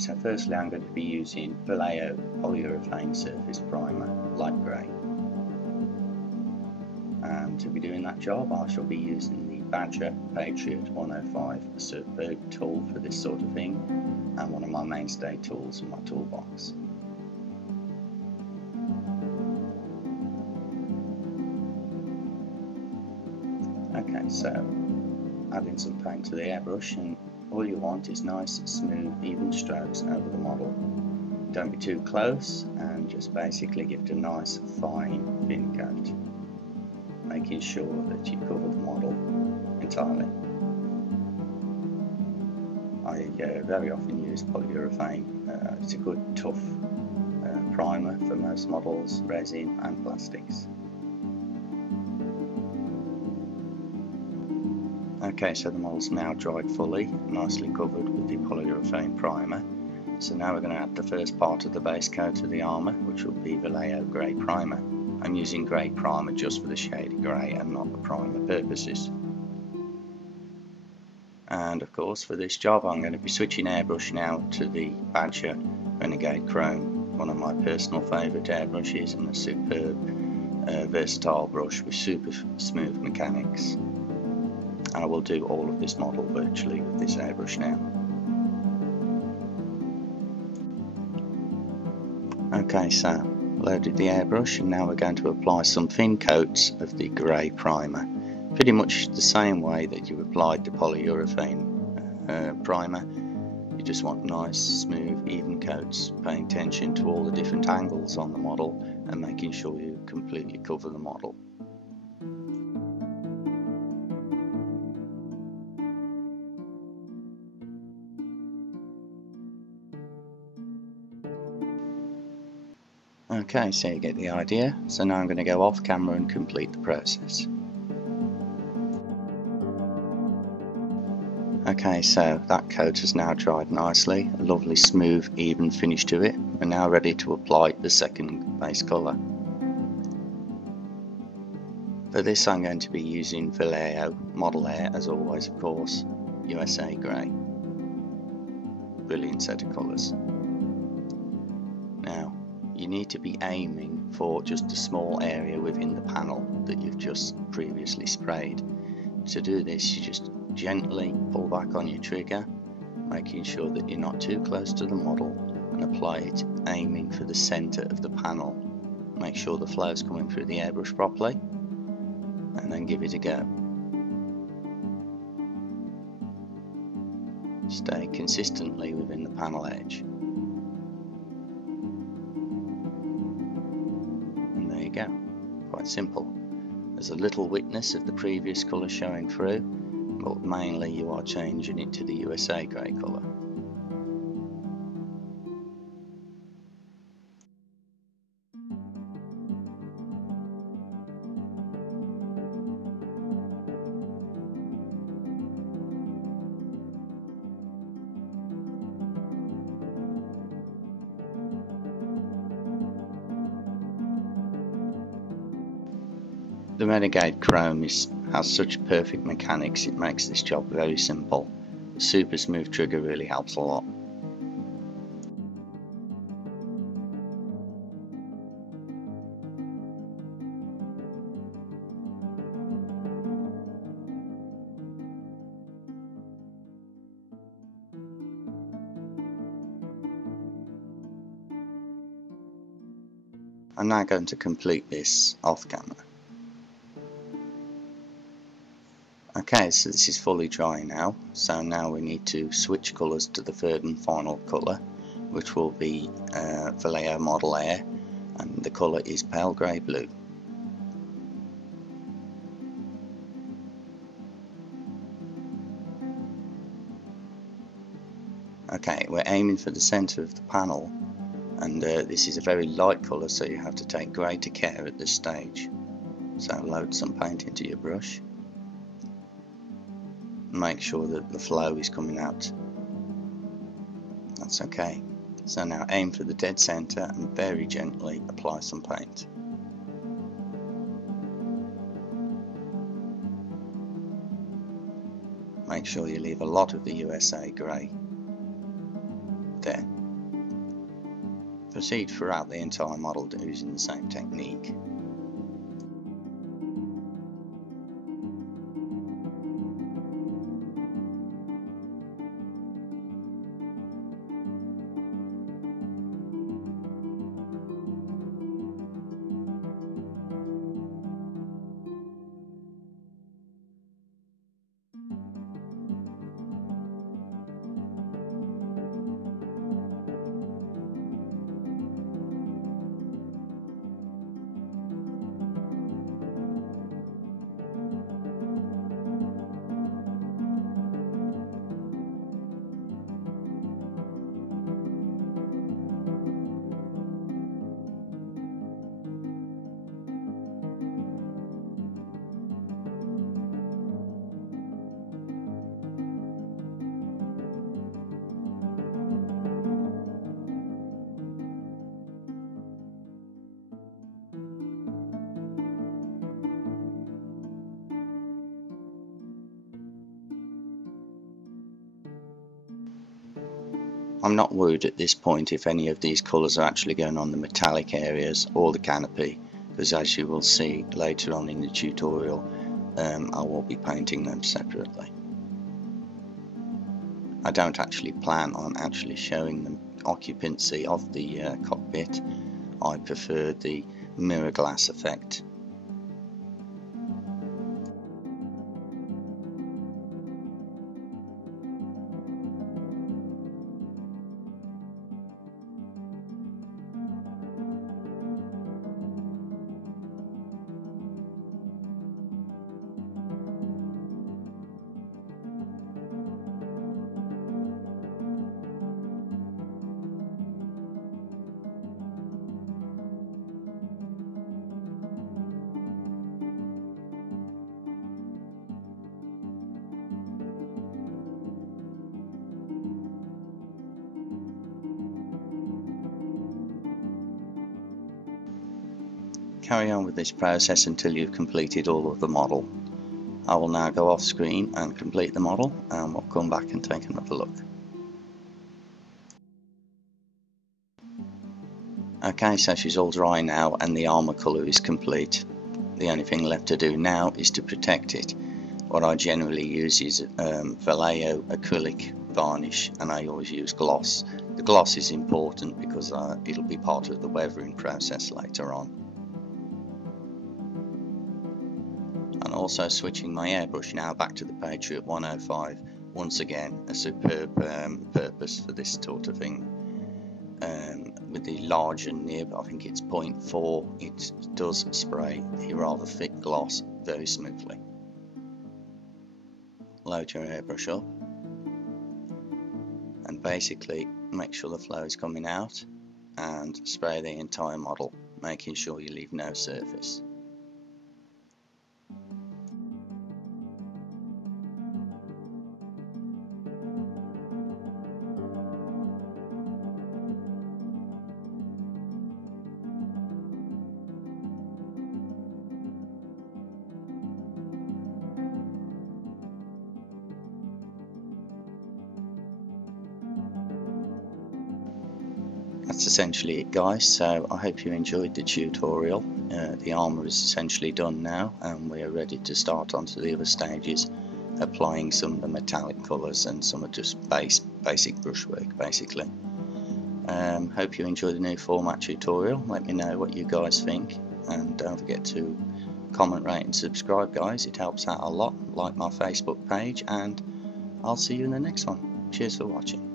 so firstly I'm going to be using Vallejo polyurethane surface primer, light grey. And to be doing that job I shall be using the Patriot 105, a superb tool for this sort of thing, and one of my mainstay tools in my toolbox. Okay, so adding some paint to the airbrush, and all you want is nice, smooth, even strokes over the model. Don't be too close, and just basically give it a nice, fine, thin coat, making sure that you cover the model entirely. I very often use polyurethane. It's a good, tough primer for most models, resin and plastics. Okay, so the model's now dried fully, nicely covered with the polyurethane primer. So now we're going to add the first part of the base coat of the armour, which will be Vallejo grey primer. I'm using grey primer just for the shade of grey and not for primer purposes. And of course for this job I'm going to be switching airbrush now to the Patriot Renegade Chrome, one of my personal favourite airbrushes, and a superb versatile brush with super smooth mechanics. And I will do all of this model virtually with this airbrush now. Okay, so loaded the airbrush, and now we're going to apply some thin coats of the grey primer, pretty much the same way that you applied the polyurethane primer. You just want nice, smooth, even coats, paying attention to all the different angles on the model and making sure you completely cover the model. Okay, so you get the idea. So now I'm going to go off camera and complete the process. Okay, so that coat has now dried nicely, a lovely smooth even finish to it. We're now ready to apply the second base colour. For this I'm going to be using Vallejo Model Air, as always of course, USA Grey. Brilliant set of colours. Now you need to be aiming for just a small area within the panel that you've just previously sprayed. To do this you just gently pull back on your trigger, making sure that you're not too close to the model, and apply it aiming for the centre of the panel. Make sure the flow is coming through the airbrush properly, and then give it a go. Stay consistently within the panel edge. And there you go, quite simple. There's a little witness of the previous colour showing through, but mainly you are changing it to the USA Grey colour. The Renegade Chrome has such perfect mechanics, it makes this job very simple. The super smooth trigger really helps a lot. I'm now going to complete this off camera. Okay, so this is fully dry now, so now we need to switch colours to the third and final colour, which will be Vallejo Model Air, and the colour is pale grey blue. Okay, we're aiming for the centre of the panel, and this is a very light colour, so you have to take greater care at this stage. So load some paint into your brush. Make sure that the flow is coming out. That's okay. So now aim for the dead centre and very gently apply some paint. Make sure you leave a lot of the USA Grey. there. Proceed throughout the entire model using the same technique. I'm not worried at this point if any of these colours are actually going on the metallic areas or the canopy, because as you will see later on in the tutorial, I will be painting them separately. I don't actually plan on actually showing the occupancy of the cockpit. I prefer the mirror glass effect. Carry on with this process until you've completed all of the model. I will now go off screen and complete the model, and we'll come back and take another look. Okay, so she's all dry now and the armour colour is complete. The only thing left to do now is to protect it. What I generally use is Vallejo acrylic varnish, and I always use gloss. The gloss is important because it'll be part of the weathering process later on. And also switching my airbrush now back to the Patriot 105. Once again, a superb purpose for this sort of thing. With the larger nib, I think it's 0.4, it does spray a rather thick gloss very smoothly. Load your airbrush up and basically make sure the flow is coming out and spray the entire model, making sure you leave no surface. That's essentially it, guys, so I hope you enjoyed the tutorial. The armour is essentially done now and we are ready to start onto the other stages, applying some of the metallic colours and some of just basic brushwork basically. Hope you enjoyed the new format tutorial. Let me know what you guys think, and don't forget to comment, rate and subscribe, guys, it helps out a lot. Like my Facebook page, and I'll see you in the next one. Cheers for watching.